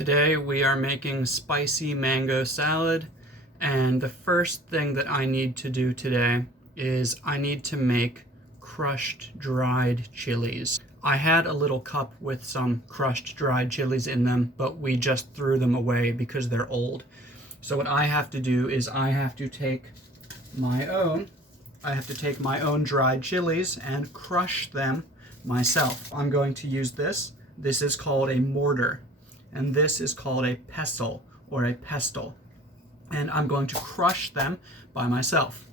Today we are making spicy mango salad, and the first thing that I need to do today is I need to make crushed dried chilies. I had a little cup with some crushed dried chilies in them, but we just threw them away because they're old. So what I have to do is I have to take my own dried chilies and crush them myself. I'm going to use this. This is called a mortar, and this is called a pestle or a pestle. And I'm going to crush them by myself.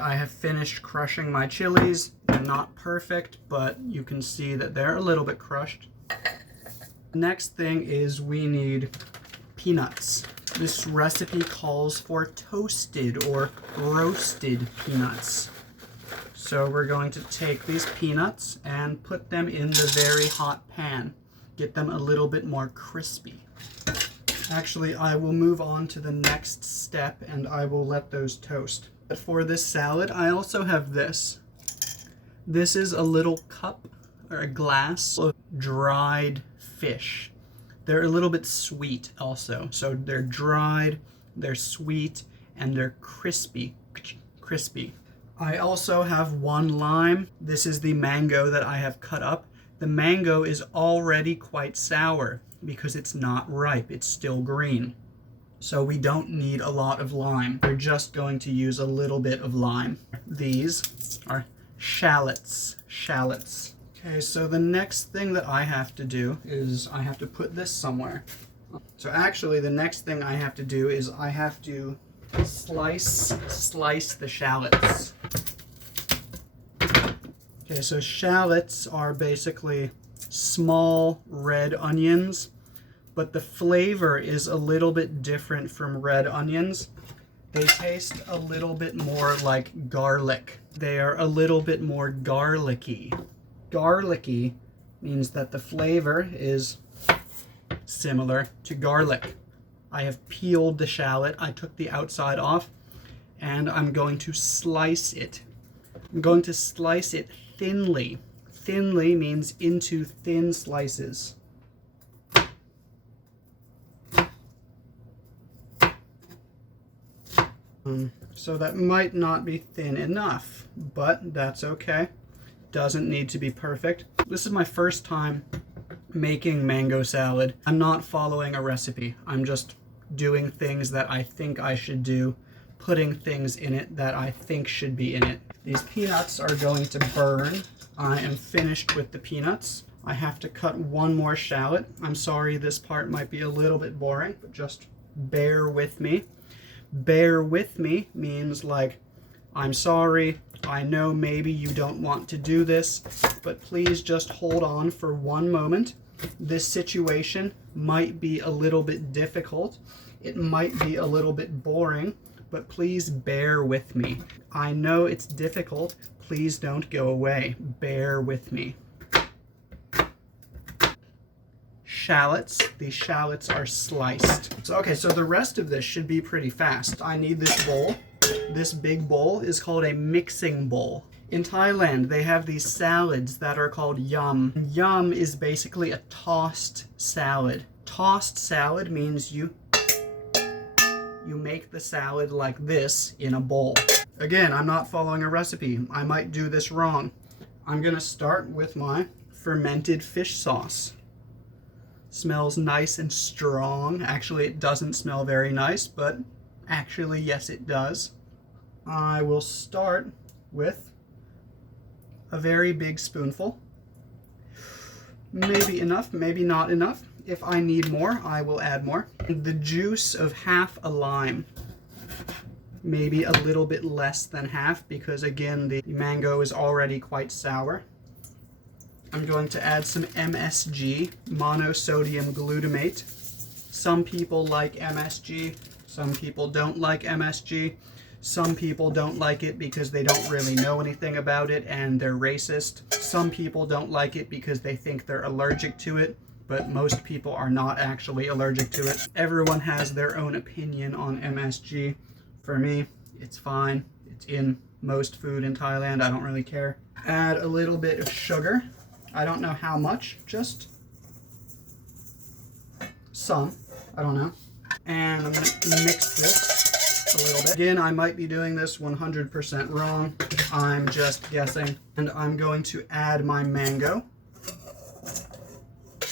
I have finished crushing my chilies. They're not perfect, but you can see that they're a little bit crushed. Next thing is we need peanuts. This recipe calls for toasted or roasted peanuts. So we're going to take these peanuts and put them in the very hot pan. Get them a little bit more crispy. Actually, I will move on to the next step and I will let those toast. But for this salad, I also have this. This is a little cup or a glass of dried fish. They're a little bit sweet also. So they're dried, they're sweet, and they're crispy. I also have one lime. This is the mango that I have cut up. The mango is already quite sour because it's not ripe, it's still green. So we don't need a lot of lime. We're just going to use a little bit of lime. These are shallots. Okay, so the next thing that I have to do is I have to put this somewhere. So actually the next thing I have to do is I have to slice the shallots. Okay, so shallots are basically small red onions, but the flavor is a little bit different from red onions. They taste a little bit more like garlic. They are a little bit more garlicky. Garlicky means that the flavor is similar to garlic. I have peeled the shallot. I took the outside off, and I'm going to slice it. I'm going to slice it thinly. Thinly means into thin slices. So that might not be thin enough, but that's okay. Doesn't need to be perfect. This is my first time making mango salad. I'm not following a recipe. I'm just doing things that I think I should do, putting things in it that I think should be in it. These peanuts are going to burn. I am finished with the peanuts. I have to cut one more shallot. I'm sorry this part might be a little bit boring, but just bear with me. Bear with me means like, I'm sorry, I know maybe you don't want to do this, but please just hold on for one moment. This situation might be a little bit difficult. It might be a little bit boring, but please bear with me. I know it's difficult. Please don't go away. Bear with me. Shallots. These shallots are sliced. So the rest of this should be pretty fast. I need this bowl. This big bowl is called a mixing bowl. In Thailand, they have these salads that are called yum. Yum is basically a tossed salad. Tossed salad means you make the salad like this in a bowl. Again, I'm not following a recipe. I might do this wrong. I'm gonna start with my fermented fish sauce. Smells nice and strong. Actually, it doesn't smell very nice, but actually, yes, it does. I will start with a very big spoonful. Maybe enough, maybe not enough. If I need more, I will add more. The juice of half a lime. Maybe a little bit less than half because again, the mango is already quite sour. I'm going to add some MSG, monosodium glutamate. Some people like MSG, some people don't like MSG. Some people don't like it because they don't really know anything about it and they're racist. Some people don't like it because they think they're allergic to it, but most people are not actually allergic to it. Everyone has their own opinion on MSG. For me, it's fine. It's in most food in Thailand. I don't really care. Add a little bit of sugar. I don't know how much, just Some. I don't know. And I'm going to mix this a little bit. Again, I might be doing this 100% wrong. I'm just guessing. And I'm going to add my mango.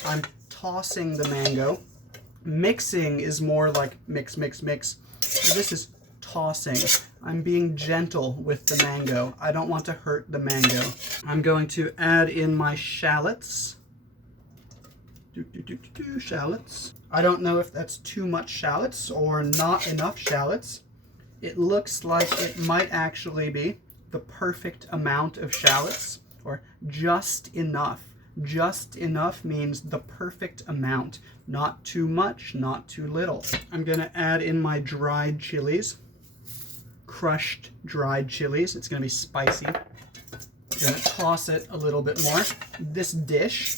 I'm tossing the mango. Mixing is more like mix, mix, mix. This is tossing. I'm being gentle with the mango. I don't want to hurt the mango. I'm going to add in my shallots. Shallots. I don't know if that's too much shallots or not enough shallots. It looks like it might actually be the perfect amount of shallots, or just enough. Just enough means the perfect amount. Not too much, not too little. I'm going to add in my dried chilies. Crushed dried chilies. It's going to be spicy. I'm going to toss it a little bit more. This dish,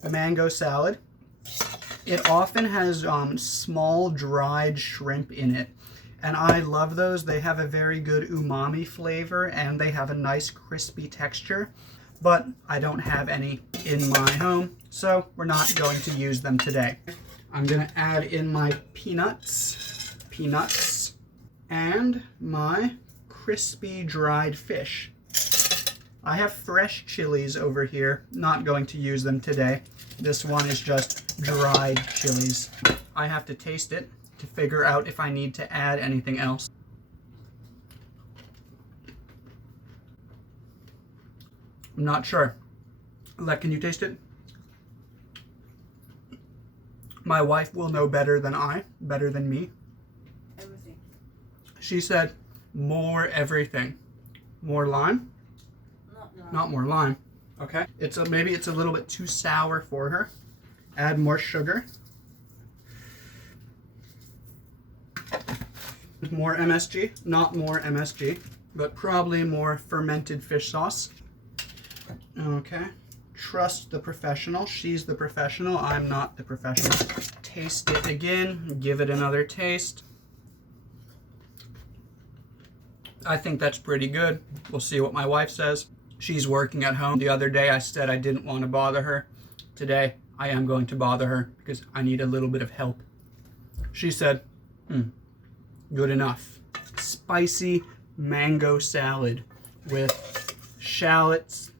the mango salad, it often has small dried shrimp in it. And I love those. They have a very good umami flavor and they have a nice crispy texture. But I don't have any in my home, so we're not going to use them today. I'm going to add in my peanuts, and my crispy dried fish. I have fresh chilies over here, not going to use them today. This one is just dried chilies. I have to taste it to figure out if I need to add anything else. I'm not sure. Can you taste it? My wife will know better than I, better than me. Everything. She said more everything. More lime? Not more lime. Okay. Maybe it's a little bit too sour for her. Add more sugar. More MSG. Not more MSG, but probably more fermented fish sauce. Okay. Trust the professional. She's the professional. I'm not the professional. Taste it again. Give it another taste. I think that's pretty good. We'll see what my wife says. She's working at home. The other day I said I didn't want to bother her. Today I am going to bother her because I need a little bit of help. She said, good enough. Spicy mango salad with shallots,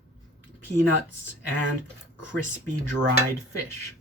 peanuts, and crispy dried fish.